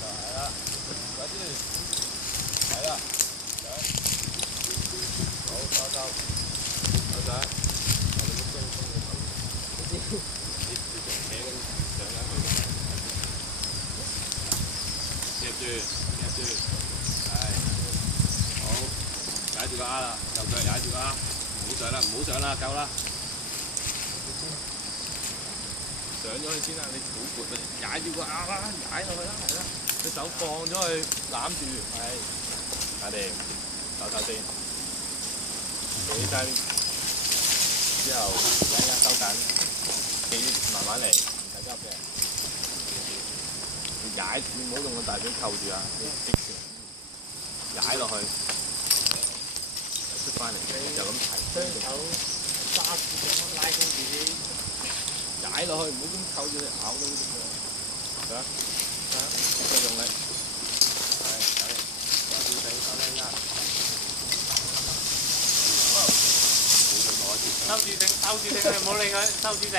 係啦，快啲，係啦，好，收收，收仔，我哋都將風你你仲扯緊上緊去，夾住，係，好，踩住個丫啦，右腳踩住個丫，唔好上啦，夠啦。上咗去先啦，你好攰，踩住個丫啦，踩落去啦，係啦，隻手放咗去攬住，係，搞掂，手先，企低，之後一收緊，企慢慢嚟，唔使急嘅，你踩，你唔好用個大髀扣住啊，你直線踩落去，出翻嚟，就咁提，雙手揸住咁樣拉高自己。踩落去，唔好咁扣住你咬到嗰啲㗎。得，再用力，係，收住頂，收靚壓。收住頂，唔好理佢，收住頂。